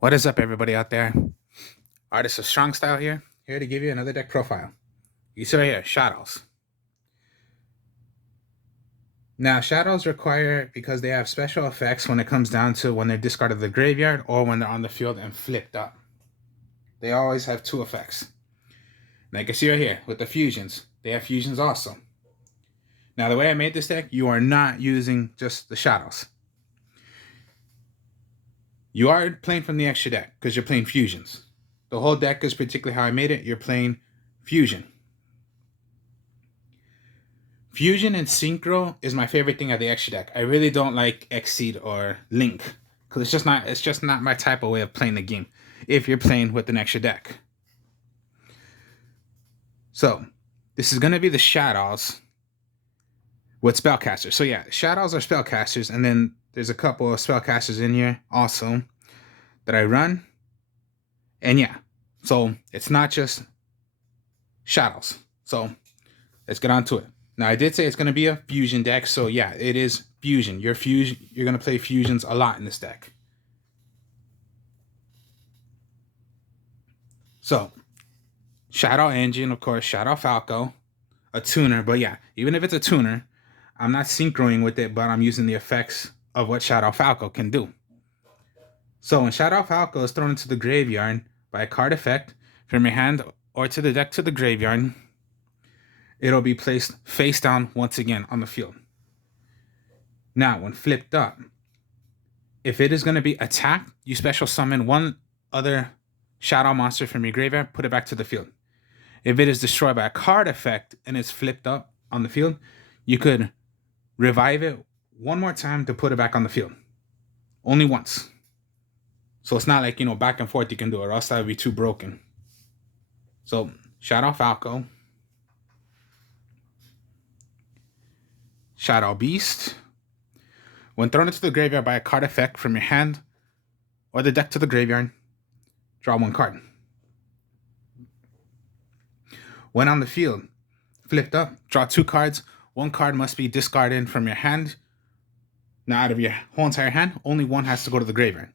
What is up, everybody out there? Artist of Strong Style here to give you another deck profile. You see right here, shaddoll. Now, shaddoll require because they have special effects when it comes down to when they're discarded the graveyard or when they're on the field and flipped up. They always have two effects. Now, you can see right here with the fusions. They have fusions also. Now, the way I made this deck, you are not using just the shaddoll. You are playing from the extra deck because you're playing fusions. The whole deck is particularly how I made it. You're playing fusion. Fusion and Synchro is my favorite thing of the extra deck. I really don't like Exceed or Link because it's just not my type of way of playing the game if you're playing with an extra deck. So this is going to be the shaddoll with spellcasters. So yeah, shaddoll are spellcasters, and then there's a couple of spellcasters in here also that I run. And yeah, so it's not just shaddoll. So let's get on to it. Now, I did say it's going to be a fusion deck, so yeah, it is fusion. You're going to play fusions a lot in this deck. So, Shadow Engine, of course, Shadow Falco, a tuner, but yeah, even if it's a tuner, I'm not synchroing with it, but I'm using the effects of what Shadow Falco can do. So, when Shadow Falco is thrown into the graveyard by a card effect from your hand or to the deck to the graveyard, it'll be placed face down once again on the field. Now, when flipped up, if it is going to be attacked, you special summon one other shadow monster from your graveyard, put it back to the field. If it is destroyed by a card effect and it's flipped up on the field, you could revive it one more time to put it back on the field. Only once. So it's not like, back and forth you can do it, or else that would be too broken. So, Shadow Falco, Shadow Beast. When thrown into the graveyard by a card effect from your hand or the deck to the graveyard, draw one card. When on the field, flipped up, draw two cards. One card must be discarded from your hand. Now, out of your whole entire hand, only one has to go to the graveyard.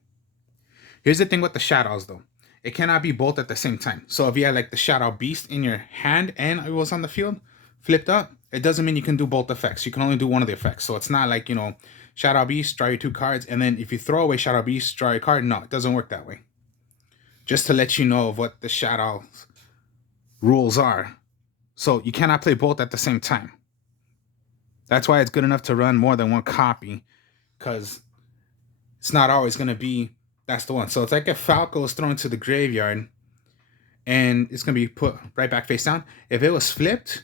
Here's the thing with the shaddoll, though. It cannot be both at the same time. So if you had like the Shadow Beast in your hand and it was on the field, flipped up, it doesn't mean you can do both effects. You can only do one of the effects. So it's not like, Shadow Beast, draw your two cards, and then if you throw away Shadow Beast, draw your card. No, it doesn't work that way. Just to let you know of what the Shadow rules are. So you cannot play both at the same time. That's why it's good enough to run more than one copy, because it's not always going to be that's the one. So it's like if Falco is thrown to the graveyard and it's going to be put right back face down. If it was flipped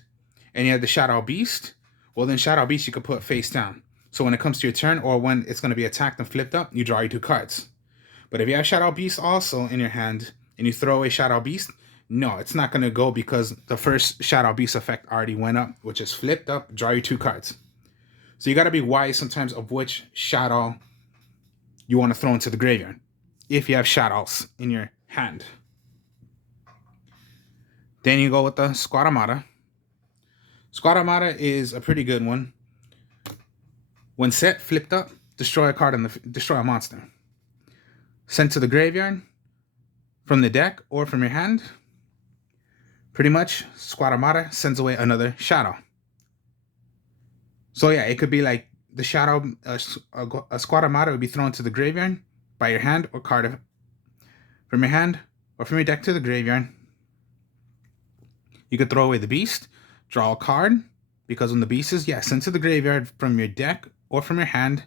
and you had the Shadow Beast, well, then Shadow Beast you could put face down. So when it comes to your turn or when it's going to be attacked and flipped up, you draw your two cards. But if you have Shadow Beast also in your hand and you throw away Shadow Beast, no, it's not going to go because the first Shadow Beast effect already went up, which is flipped up, draw your two cards. So you got to be wise sometimes of which Shadow you want to throw into the graveyard if you have shaddoll in your hand. Then you go with the Squadamata. Squadamata is a pretty good one. When set, flipped up, destroy a card and destroy a monster. Sent to the graveyard from the deck or from your hand. Pretty much, Squadamata sends away another shadow. So yeah, it could be like the shadow, a Squadamata would be thrown to the graveyard by your hand or card from your hand or from your deck to the graveyard. You could throw away the beast, draw a card, because when the beast is sent to the graveyard from your deck or from your hand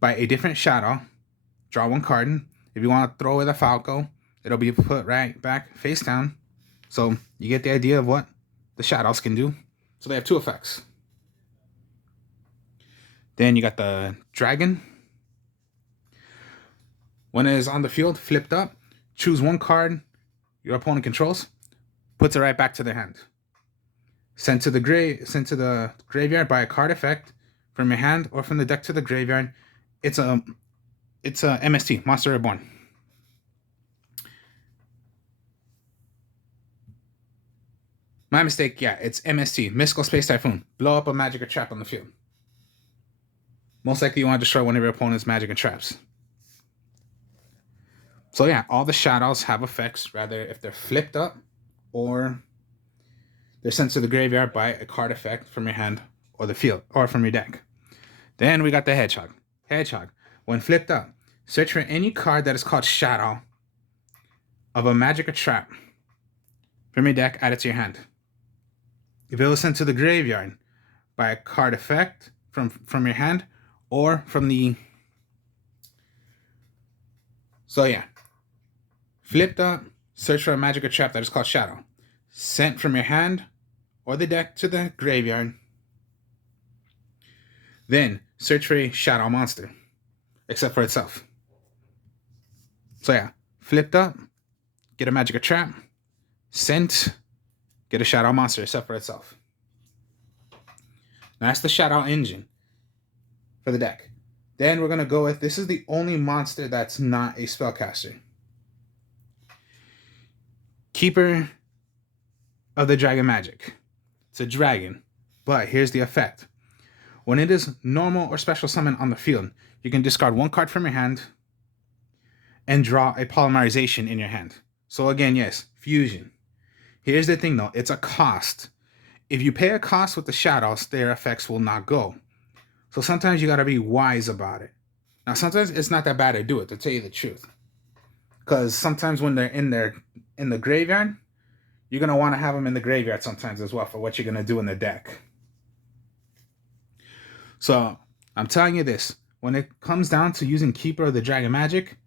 by a different shadow, draw one card. If you want to throw away the Falco, it'll be put right back face down. So you get the idea of what the shaddoll can do. So they have two effects. Then you got the Dragon. When it is on the field, flipped up, choose one card your opponent controls, puts it right back to their hand. Sent to the graveyard by a card effect from your hand or from the deck to the graveyard. It's a MST, Monster Reborn. My mistake, it's MST, Mystical Space Typhoon. Blow up a magic or trap on the field. Most likely you want to destroy one of your opponent's magic and traps. So yeah, all the shaddoll's have effects, rather if they're flipped up or they're sent to the graveyard by a card effect from your hand or the field or from your deck. Then we got the hedgehog. Hedgehog, when flipped up, search for any card that is called shaddoll of a magic or trap from your deck, add it to your hand. If it was sent to the graveyard by a card effect from your hand or from the... So yeah, flipped up, search for a magic or trap that is called shaddoll, sent from your hand or the deck to the graveyard. Then search for a shaddoll monster, except for itself. So yeah, flipped up, get a magic or trap, sent, get a shaddoll monster, except for itself. Now that's the shaddoll engine for the deck. Then we're going to go with, this is the only monster that's not a spellcaster. Keeper of the Dragon Magic. It's a dragon, but here's the effect. When it is normal or special summon on the field, you can discard one card from your hand and draw a polymerization in your hand. So again, yes, fusion. Here's the thing though, it's a cost. If you pay a cost with the shaddows, their effects will not go. So sometimes you gotta be wise about it. Now sometimes it's not that bad to do it, to tell you the truth. Because sometimes when they're in the graveyard, you're gonna want to have them in the graveyard sometimes as well for what you're gonna do in the deck. So I'm telling you this, when it comes down to using Keeper of the Dragon Magic,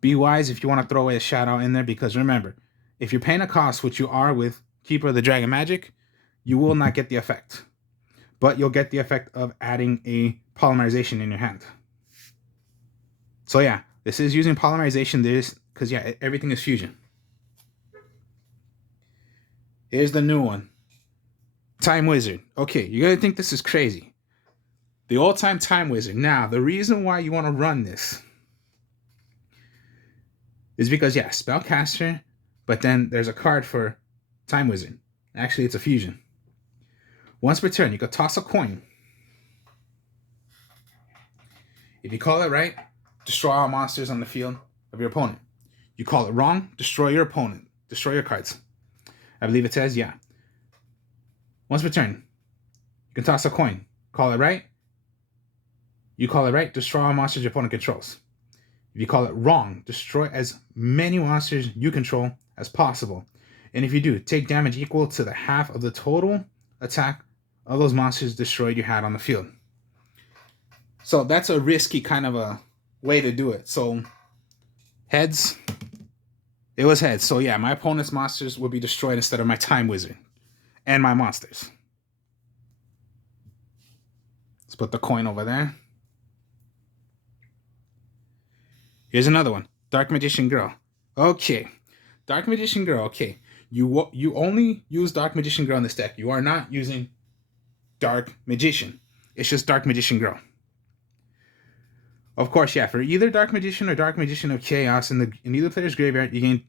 be wise if you want to throw away a shaddoll in there, because remember, if you're paying a cost, which you are with Keeper of the Dragon Magic, you will not get the effect. But you'll get the effect of adding a polymerization in your hand. So yeah, this is using polymerization, because yeah, everything is fusion. Here's the new one. Time Wizard. Okay, you're going to think this is crazy. The all-time Time Wizard. Now, the reason why you want to run this is because, yeah, spellcaster, but then there's a card for Time Wizard. Actually, it's a fusion. Once per turn, you can toss a coin. If you call it right, destroy all monsters on the field of your opponent. You call it wrong, destroy your opponent. Destroy your cards. I believe it says, yeah. Once per turn, you can toss a coin. Call it right. You call it right, destroy all monsters your opponent controls. If you call it wrong, destroy as many monsters you control as possible. And if you do, take damage equal to the half of the total attack of those monsters destroyed you had on the field. So that's a risky kind of a way to do it. So heads, it was heads. So yeah, my opponent's monsters would be destroyed instead of my Time Wizard and my monsters. Let's put the coin over there. Here's another one. Dark Magician Girl. Okay. Dark Magician Girl. Okay. You only use Dark Magician Girl in this deck. You are not using Dark Magician. It's just Dark Magician Girl. Of course, yeah. For either Dark Magician or Dark Magician of Chaos in either player's graveyard, you gain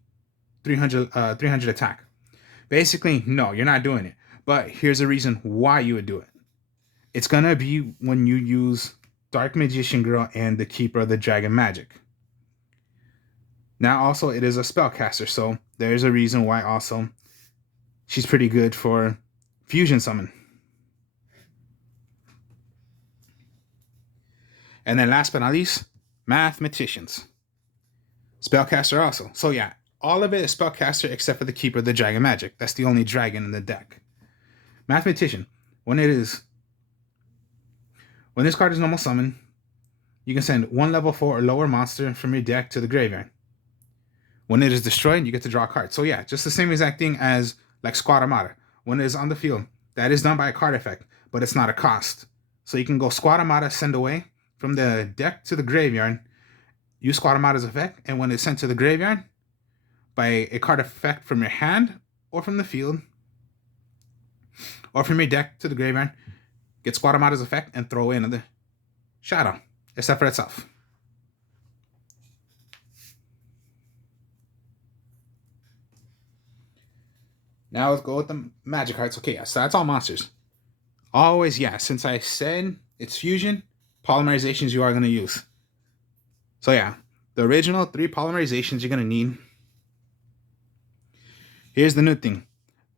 300 attack. Basically, no, you're not doing it. But here's a reason why you would do it. It's going to be when you use Dark Magician Girl and the Keeper of the Dragon Magic. Now, also, it is a spellcaster, so there's a reason why also she's pretty good for fusion summon. And then last but not least, Mathematicians. Spellcaster also. So yeah, all of it is spellcaster except for the Keeper of the Dragon Magic. That's the only dragon in the deck. Mathematician. When this card is normal summon, you can send one level 4 or lower monster from your deck to the graveyard. When it is destroyed, you get to draw a card. So yeah, just the same exact thing as like Squad Armada. When it is on the field, that is done by a card effect, but it's not a cost. So you can go Squad Armada, send away from the deck to the graveyard, use Squad Armada's effect, and when it's sent to the graveyard by a card effect from your hand or from the field or from your deck to the graveyard, get Squad Armada's effect and throw in the shaddoll, except for itself. Now let's go with the magic cards. Okay, yeah, so that's all monsters. Always, yeah, since I said it's fusion, polymerizations you are going to use. So yeah, the original 3 polymerizations you're going to need. Here's the new thing.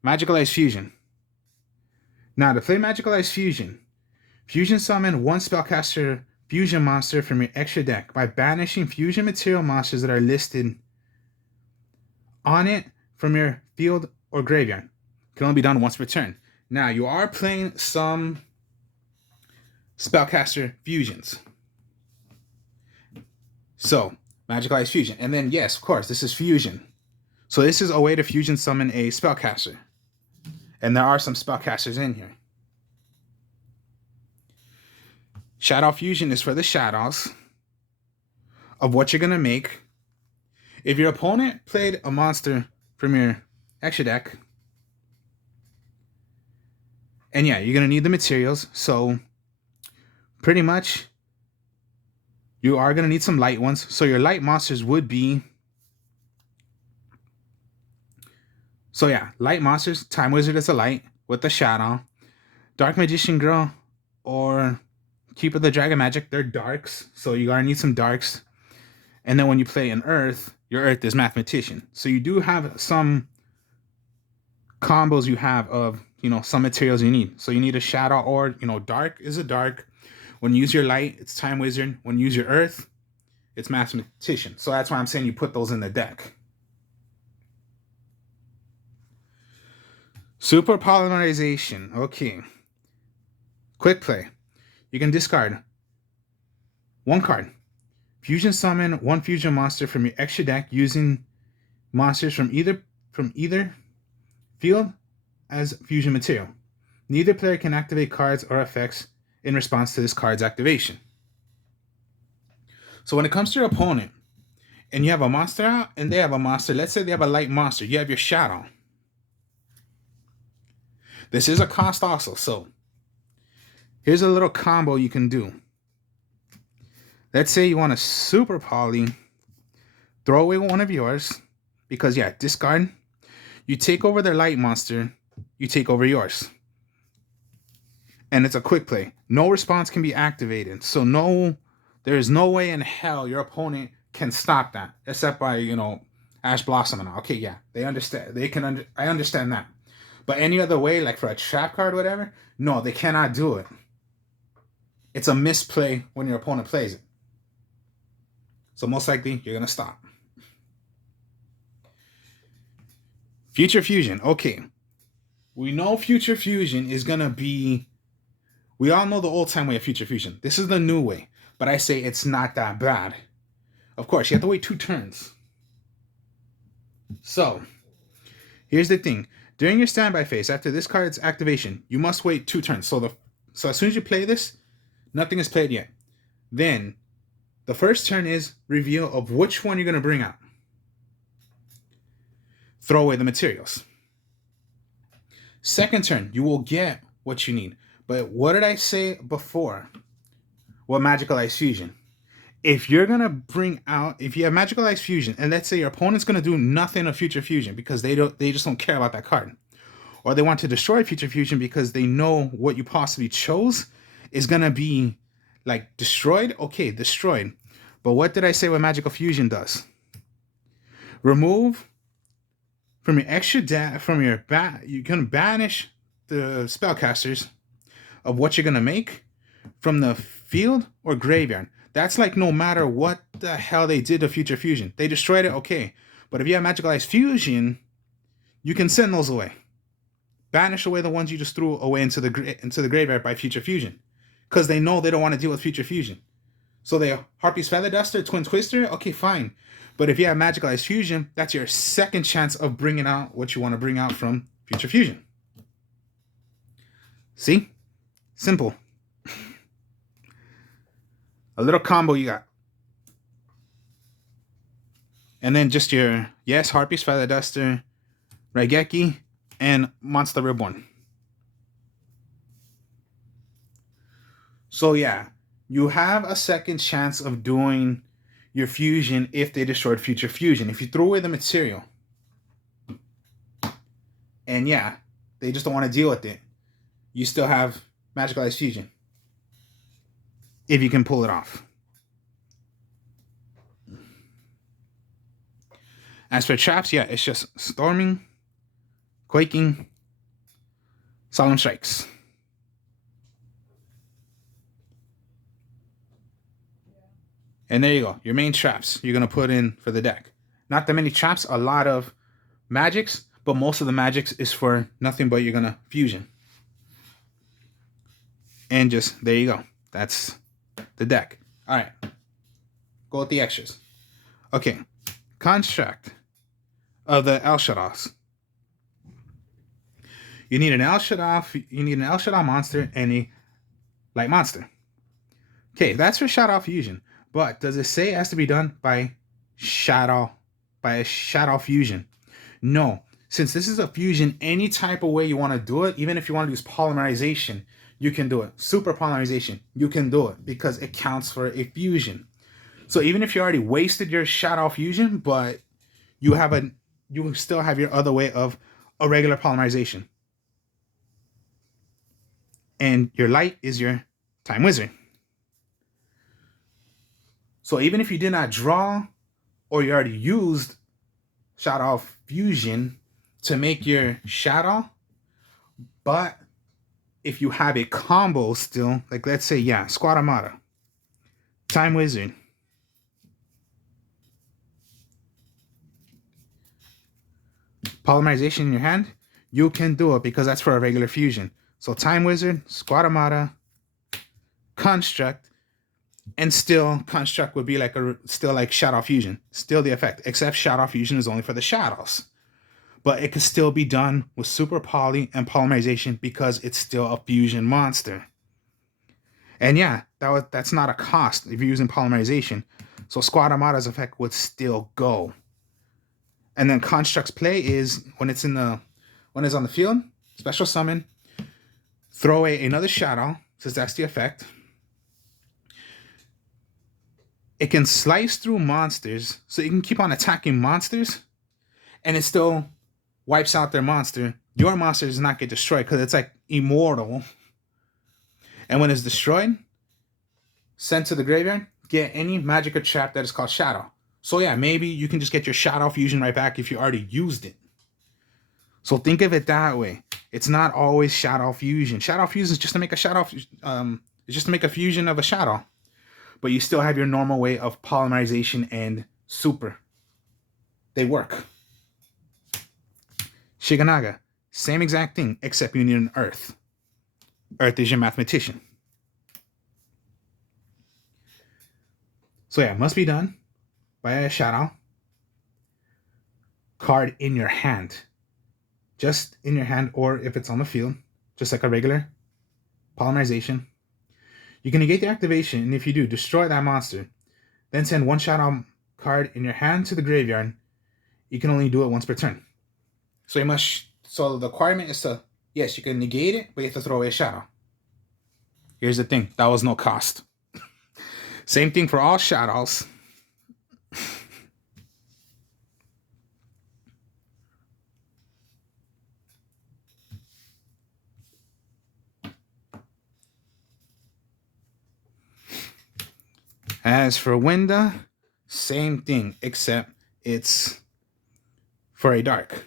Magical Ice Fusion. Now, to play Magical Ice Fusion, fusion summon 1 spellcaster fusion monster from your extra deck by banishing fusion material monsters that are listed on it from your field or graveyard. Can only be done once per turn. Now, you are playing some spellcaster fusions. So, Magical Ice Fusion. And then, yes, of course, this is fusion. So this is a way to fusion summon a spellcaster. And there are some spellcasters in here. Shaddoll Fusion is for the shadows of what you're going to make. If your opponent played a monster from your extra deck, and yeah, you're going to need the materials. So pretty much you are going to need some light ones. So your light monsters would be, so yeah, light monsters. Time Wizard is a light with the shadow. Dark Magician Girl or Keeper of the Dragon Magic, they're darks. So you gotta need some darks. And then when you play an Earth, your Earth is Mathematician. So you do have some combos you have of, some materials you need. So you need a shadow or, dark is a dark. When you use your light, it's Time Wizard. When you use your Earth, it's Mathematician. So that's why I'm saying you put those in the deck. Super Polymerization. Okay. Quick play. You can discard 1 card. Fusion summon 1 fusion monster from your extra deck using monsters from either field as fusion material. Neither player can activate cards or effects in response to this card's activation. So when it comes to your opponent, and you have a monster out, and they have a monster, let's say they have a light monster, you have your shadow. This is a cost also, so here's a little combo you can do. Let's say you want to super poly, throw away one of yours, because yeah, discard. You take over their light monster, you take over yours. And it's a quick play. No response can be activated. So there is no way in hell your opponent can stop that, except by, Ash Blossom and all. Okay, yeah, they understand. I understand that. But any other way, like for a trap card or whatever, no, they cannot do it. It's a misplay when your opponent plays it. So most likely, you're going to stop. Future Fusion. Okay. We know Future Fusion is going to be... We all know the old-time way of Future Fusion. This is the new way. But I say it's not that bad. Of course, you have to wait 2 turns. So, here's the thing. During your standby phase, after this card's activation, you must wait 2 turns. So as soon as you play this, nothing is played yet. Then, the first turn is reveal of which one you're going to bring out. Throw away the materials. Second turn, you will get what you need. But what did I say before? What Magical Ice Fusion? If you're going to bring out, if you have Magical Ice Fusion, and let's say your opponent's going to do nothing of Future Fusion because they just don't care about that card. Or they want to destroy Future Fusion because they know what you possibly chose is going to be like destroyed. Okay, destroyed. But what did I say what Magical Fusion does? Remove from your extra deck, you can banish the spellcasters of what you're going to make from the field or graveyard. That's like no matter what the hell they did to Future Fusion. They destroyed it, okay. But if you have Magical Ice Fusion, you can send those away. Banish away the ones you just threw away into the graveyard by Future Fusion. Because they know they don't want to deal with Future Fusion. So they Harpy's Feather Duster, Twin Twister, okay, fine. But if you have Magical Ice Fusion, that's your second chance of bringing out what you want to bring out from Future Fusion. See? Simple. A little combo you got. And then just your, yes, Harpy's Feather Duster, Raigeki, and Monster Reborn. So yeah, you have a second chance of doing your fusion if they destroyed Future Fusion. If you throw away the material. And yeah, they just don't want to deal with it. You still have Magical Ice Fusion. If you can pull it off. As for traps, yeah, it's just storming, quaking, solemn strikes. And there you go, your main traps you're going to put in for the deck. Not that many traps, a lot of magics, but most of the magics is for nothing but you're going to fusion. And just, there you go. That's the deck. All right. Go with the extras. Okay. Construct of the El Shaddolls. You need an El Shaddol monster and a light monster. Okay, that's for Shaddoll Fusion. But does it say it has to be done by a Shaddoll Fusion? No. Since this is a fusion, any type of way you want to do it, even if you want to use polymerization, you can do it. Super polymerization, you can do it because it counts for a fusion. So even if you already wasted your Shaddoll Fusion, but you still have your other way of a regular polymerization. And your light is your Time Wizard. So even if you did not draw or you already used Shaddoll Fusion to make your Shaddoll, but if you have a combo still, like let's say, yeah, Squad Armada, Time Wizard, polymerization in your hand, you can do it because that's for a regular fusion. So Time Wizard, Squad Armada, Construct, and still Construct would be like still like Shaddoll Fusion, still the effect, except Shaddoll Fusion is only for the Shadolls. But it can still be done with Super Poly and Polymerization because it's still a fusion monster. And yeah, that's not a cost if you're using Polymerization. So Squad Armada's effect would still go. And then Construct's play is when it's on the field, special summon, throw away another Shaddoll, since that's the effect. It can slice through monsters, so you can keep on attacking monsters, and it still wipes out their monster. Your monster does not get destroyed because it's like immortal. And when it's destroyed, sent to the graveyard, get any magic or trap that is called Shaddoll. So yeah, maybe you can just get your Shaddoll Fusion right back if you already used it. So think of it that way. It's not always Shaddoll Fusion. Shaddoll Fusion is just to make a it's just to make a fusion of a Shaddoll. But you still have your normal way of polymerization and super. They work. Shiganaga, same exact thing, except you need an Earth. Earth is your mathematician. So yeah, it must be done by a Shaddoll card in your hand. Just in your hand, or if it's on the field, just like a regular polymerization. You can negate the activation, and if you do, destroy that monster. Then send one Shaddoll card in your hand to the graveyard. You can only do it once per turn. So the requirement is to, yes, you can negate it, but you have to throw away a Shaddoll. Here's the thing, that was no cost. Same thing for all Shaddolls. As for Winda, same thing, except it's for a dark.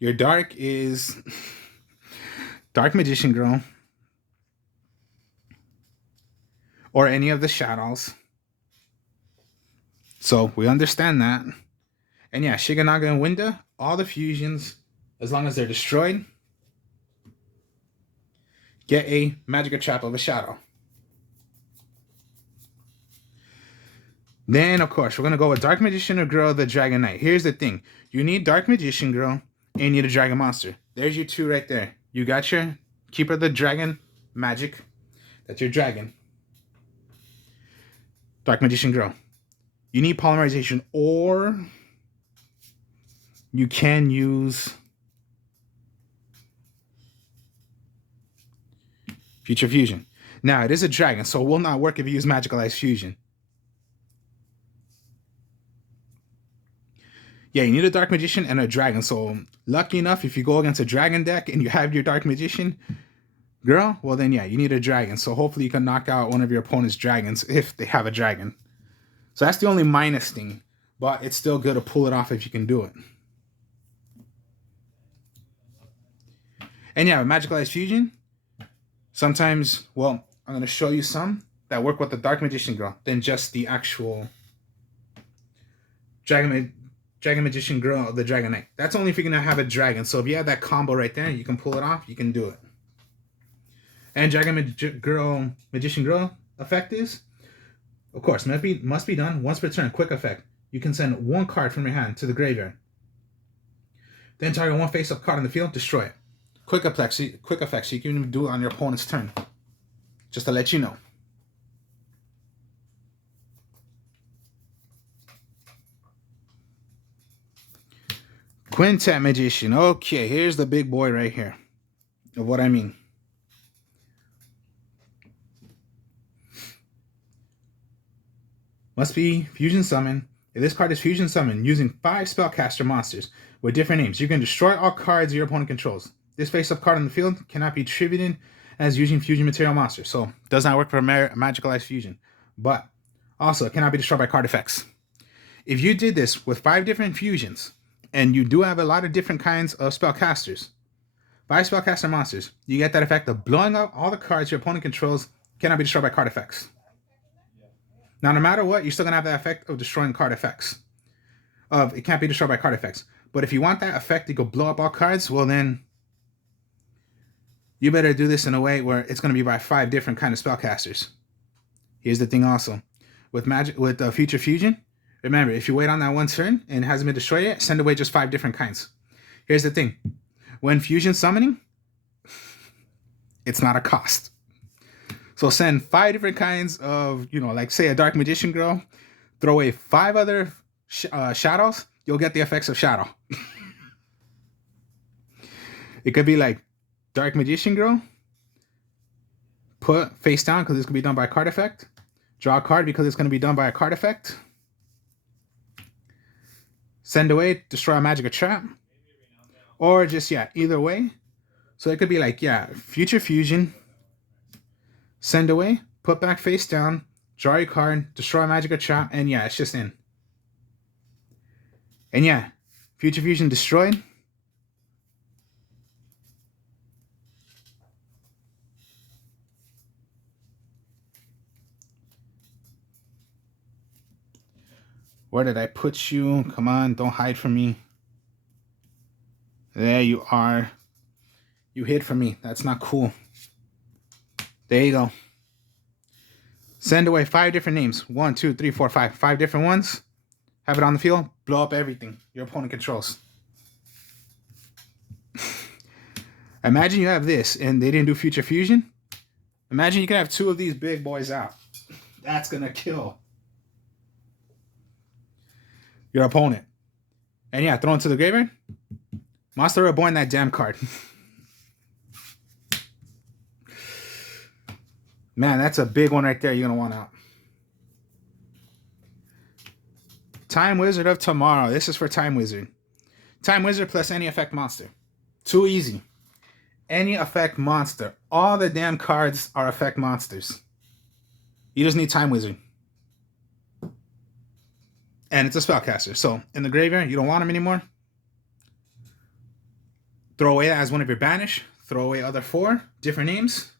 Your dark is Dark Magician Girl, or any of the Shadolls. So we understand that. And yeah, Shiganaga and Winda, all the fusions, as long as they're destroyed, get a magic or trap of a Shaddoll. Then, of course, we're going to go with Dark Magician Girl, the Dragon Knight. Here's the thing. You need Dark Magician Girl, and you need a Dragon Monster. There's your two right there. You got your Keeper of the Dragon magic. That's your dragon. Dark Magician Girl. You need Polymerization, or you can use Future Fusion. Now, it is a dragon, so it will not work if you use Magicalized Fusion. Yeah, you need a Dark Magician and a Dragon. So, lucky enough, if you go against a Dragon deck and you have your Dark Magician Girl, well then, yeah, you need a Dragon. So, hopefully you can knock out one of your opponent's Dragons if they have a Dragon. So, that's the only minus thing. but it's still good to pull it off if you can do it. And yeah, with Magical Ice Fusion, sometimes, well, I'm going to show you some that work with the Dark Magician Girl than just the actual Dragon Magician Girl, the Dragon Knight. That's only if you're going to have a dragon. So if you have that combo right there, you can pull it off, you can do it. And Magician Girl effect is, of course, must be done once per turn. Quick effect. You can send one card from your hand to the graveyard. Then target one face-up card on the field, destroy it. Quick effect, so you can even do it on your opponent's turn. Just to let you know. Quintet Magician. Okay, here's the big boy right here. Of what I mean. Must be Fusion Summon. If this card is Fusion Summon using 5 Spellcaster monsters with different names, you can destroy all cards your opponent controls. This face-up card on the field cannot be attributed as using Fusion Material monster, so it does not work for Magical Ice Fusion. But also, it cannot be destroyed by card effects. If you did this with 5 different fusions, and you do have a lot of different kinds of spellcasters, 5 Spellcaster monsters, you get that effect of blowing up all the cards your opponent controls, cannot be destroyed by card effects. Now, no matter what, you're still going to have that effect of destroying card effects. It can't be destroyed by card effects. But if you want that effect to go blow up all cards, well then, you better do this in a way where it's going to be by 5 different kind of spellcasters. Here's the thing also. With Future Fusion, remember, if you wait on that one turn and it hasn't been destroyed yet, send away just 5 different kinds. Here's the thing. When Fusion Summoning, it's not a cost. So send 5 different kinds of, like say a Dark Magician Girl, throw away 5 other shadows, you'll get the effects of Shadow. It could be like Dark Magician Girl, put face down because this could be done by a card effect, draw a card because it's going to be done by a card effect, send away, destroy a magic or trap, or just, either way. So it could be like, Future Fusion, send away, put back face down, draw your card, destroy a magic or trap, and it's just in. And Future Fusion destroyed. Where did I put you? Come on, don't hide from me. There you are. You hid from me. That's not cool. There you go. Send away 5 different names. 1, 2, 3, 4, 5. 5 different ones. Have it on the field. Blow up everything your opponent controls. Imagine you have this and they didn't do Future Fusion. Imagine you can have 2 of these big boys out. That's going to kill your opponent. And throw into the graveyard. Monster Reborn that damn card. Man, that's a big one right there you're going to want out. Time Wizard of Tomorrow. This is for Time Wizard. Time Wizard plus any effect monster. Too easy. Any effect monster. All the damn cards are effect monsters. You just need Time Wizard. And it's a spellcaster. So, in the graveyard, you don't want him anymore. Throw away that as one of your banish. Throw away other 4 different names.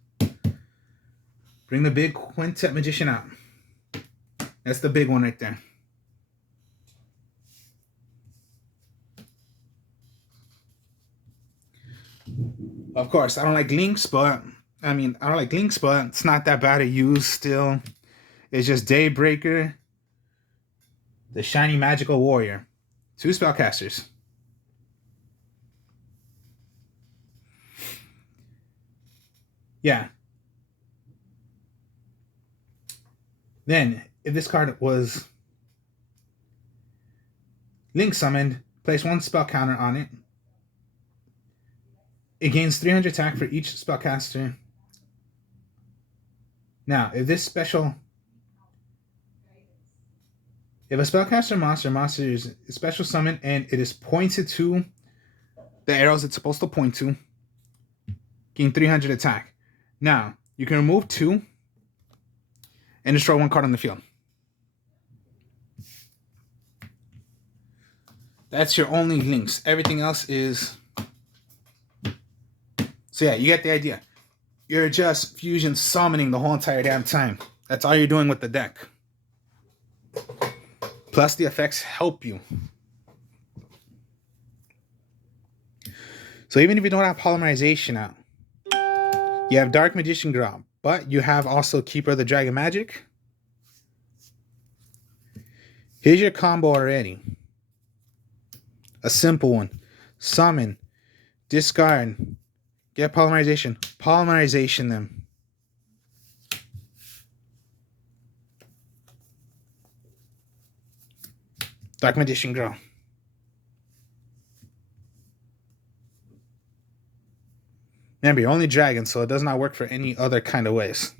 Bring the big Quintet Magician out. That's the big one right there. Of course, I don't like links, but it's not that bad to use still. It's just Daybreaker, the Shiny Magical Warrior. 2 spellcasters. Then, if this card was Link summoned, place 1 spell counter on it. It gains 300 attack for each spellcaster. Now, if a spellcaster monster is special summon and it is pointed to the arrows it's supposed to point to, gain 300 attack. Now, you can remove 2 and destroy 1 card on the field. That's your only links. Everything else is... So yeah, you get the idea. You're just fusion summoning the whole entire damn time. That's all you're doing with the deck. Plus the effects help you. So even if you don't have polymerization out, you have Dark Magician Girl, but you have also Keeper of the Dragon Magic. Here's your combo already. A simple one. Summon, discard, get polymerization, polymerization them. Dark Magician Girl. Remember, you're only dragon, so it does not work for any other kind of ways.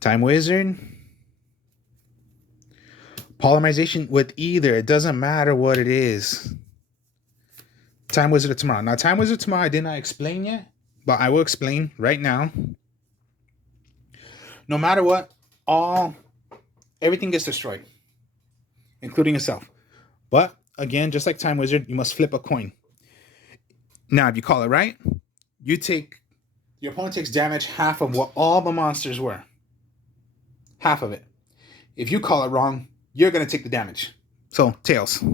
Time Wizard. Polymerization with either. It doesn't matter what it is. Time Wizard of Tomorrow. Now, Time Wizard of Tomorrow I did not explain yet, but I will explain right now. No matter what, everything gets destroyed, including yourself. But again, just like Time Wizard, you must flip a coin. Now, if you call it right, your opponent takes damage half of what all the monsters were. Half of it. If you call it wrong, you're going to take the damage. So, tails.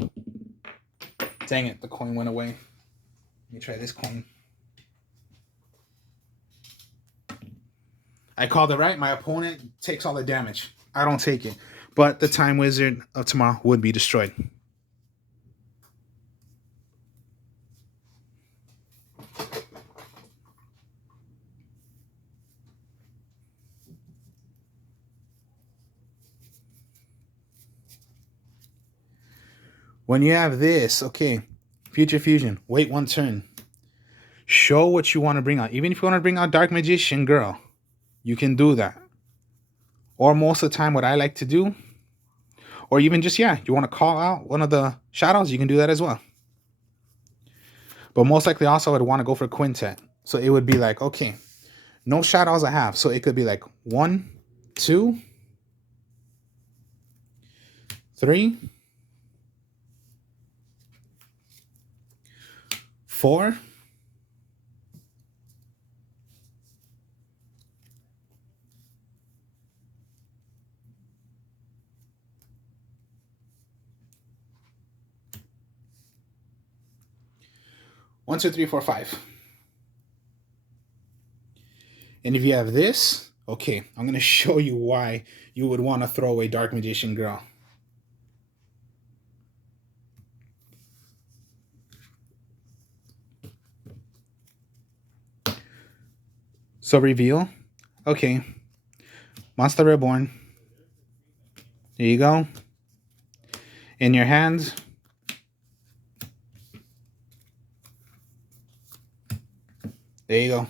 Dang it, the coin went away. Let me try this coin. I called it right. My opponent takes all the damage. I don't take it. But the Time Wizard of Tomorrow would be destroyed. When you have this, okay, Future Fusion, wait one turn. Show what you want to bring out. Even if you want to bring out Dark Magician Girl, you can do that. Or most of the time, what I like to do, or even just, you want to call out one of the shadows, you can do that as well. But most likely also, I'd want to go for quintet. So it would be like, okay, no shadows I have. So it could be like 1, 2, 3, 4, 1, 2, 3, 4, 5. And if you have this, okay, I'm going to show you why you would want to throw away Dark Magician Girl. So reveal. Okay. Monster Reborn. There you go. In your hands. There you go.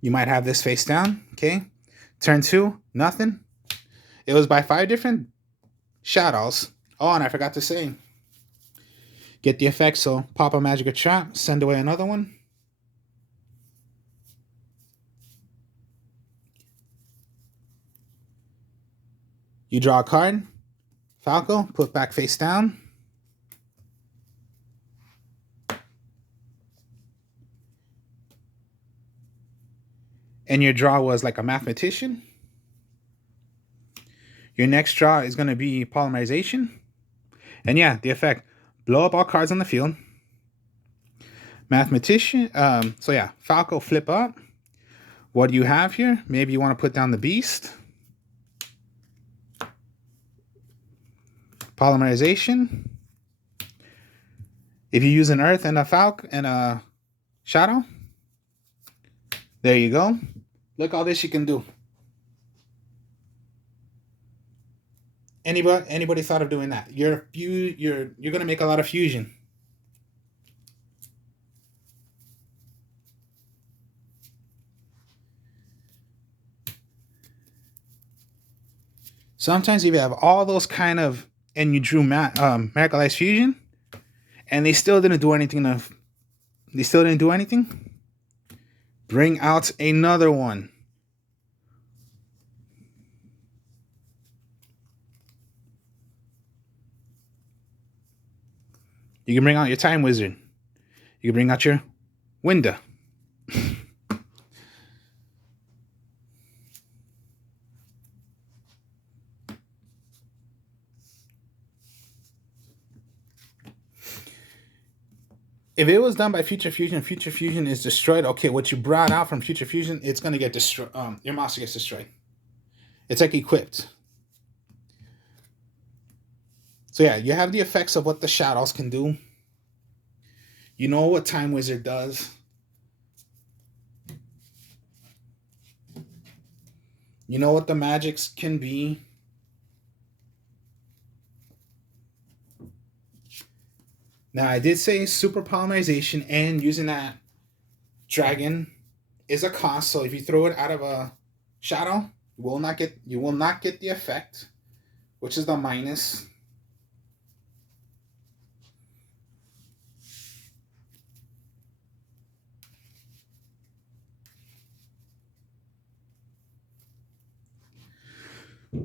You might have this face down. Okay. Turn 2, nothing. It was by 5 different shadows. Oh, and I forgot to say. Get the effect, so pop a magic trap, send away another one. You draw a card. Falco, put back face down. And your draw was like a mathematician. Your next draw is going to be polymerization. And yeah, the effect. Blow up all cards on the field. Mathematician. So yeah, Falco, flip up. What do you have here? Maybe you want to put down the beast. Polymerization. If you use an earth and a Falco and a shadow, there you go. Look all this you can do. Anybody thought of doing that? You're gonna make a lot of fusion. Sometimes if you have all those kind of, and you drew Miracleized Fusion, and they still didn't do anything enough. They still didn't do anything. Bring out another one. You can bring out your time wizard. You can bring out your window. If it was done by Future Fusion is destroyed. Okay, what you brought out from Future Fusion, it's gonna get destroyed. Your monster gets destroyed. It's like equipped. So yeah, you have the effects of what the shadows can do. You know what Time Wizard does. You know what the magics can be. Now, I did say super polymerization and using that dragon is a cost. So if you throw it out of a shadow, you will not get the effect, which is the minus.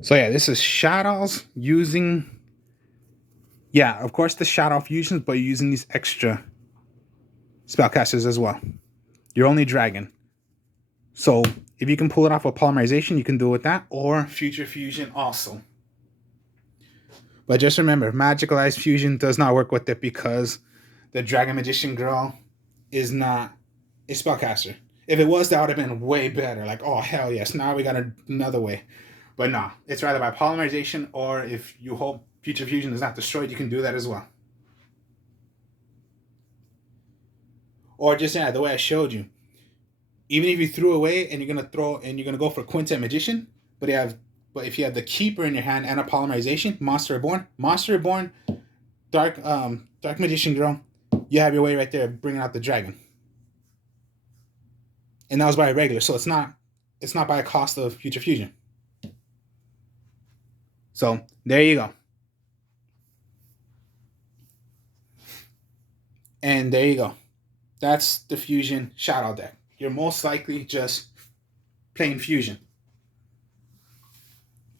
So yeah, this is shadows using, yeah, of course the shadow fusions, but you're using these extra spellcasters as well. You're only dragon. So if you can pull it off with polymerization, you can do it with that, or future fusion also. But just remember, magicalized fusion does not work with it because the Dragon Magician Girl is not a spellcaster. If it was, that would have been way better. Like, oh, hell yes, now we got another way. But no, it's rather by polymerization, or if you hope future fusion is not destroyed, you can do that as well. Or just, yeah, the way I showed you. Even if you threw away and you're gonna go for Quintet Magician, but if you have the Keeper in your hand and a polymerization, Monster Reborn, Dark Magician Girl, you have your way right there, bringing out the dragon. And that was by a regular, so it's not by a cost of Future Fusion. So there you go. And there you go. That's the Fusion Shadow deck. You're most likely just playing Fusion.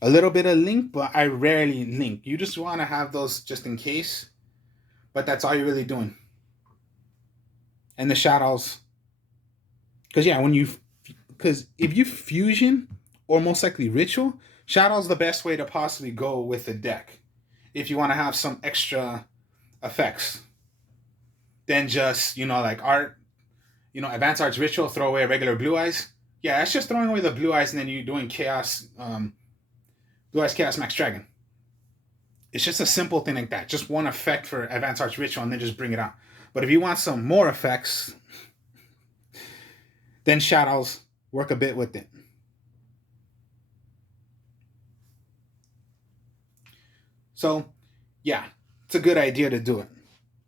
A little bit of Link, but I rarely Link. You just want to have those just in case. But that's all you're really doing. And the shadows. Because yeah, if you Fusion, or most likely Ritual, Shadow's the best way to possibly go with the deck. If you want to have some extra effects. Than just, like art, Advanced Arts Ritual, throw away regular Blue Eyes. Yeah, that's just throwing away the Blue Eyes and then you're doing Chaos, Blue Eyes Chaos Max Dragon. It's just a simple thing like that. Just one effect for Advanced Arts Ritual and then just bring it out. But if you want some more effects, then Shadows work a bit with it. So, yeah, it's a good idea to do it.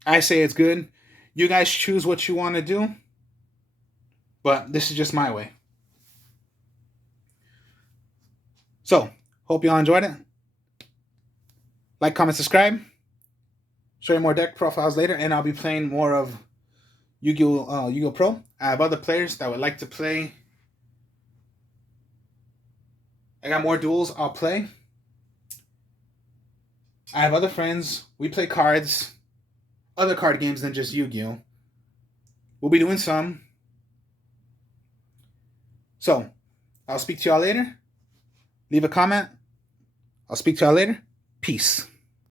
I say it's good. You guys choose what you want to do, but this is just my way. So, hope y'all enjoyed it. Like, comment, subscribe. Show you more deck profiles later, and I'll be playing more of Yu-Gi-Oh! Pro. I have other players that would like to play. I got more duels I'll play. I have other friends. We play cards. Other card games than just Yu-Gi-Oh! We'll be doing some. So, I'll speak to y'all later. Leave a comment. I'll speak to y'all later. Peace.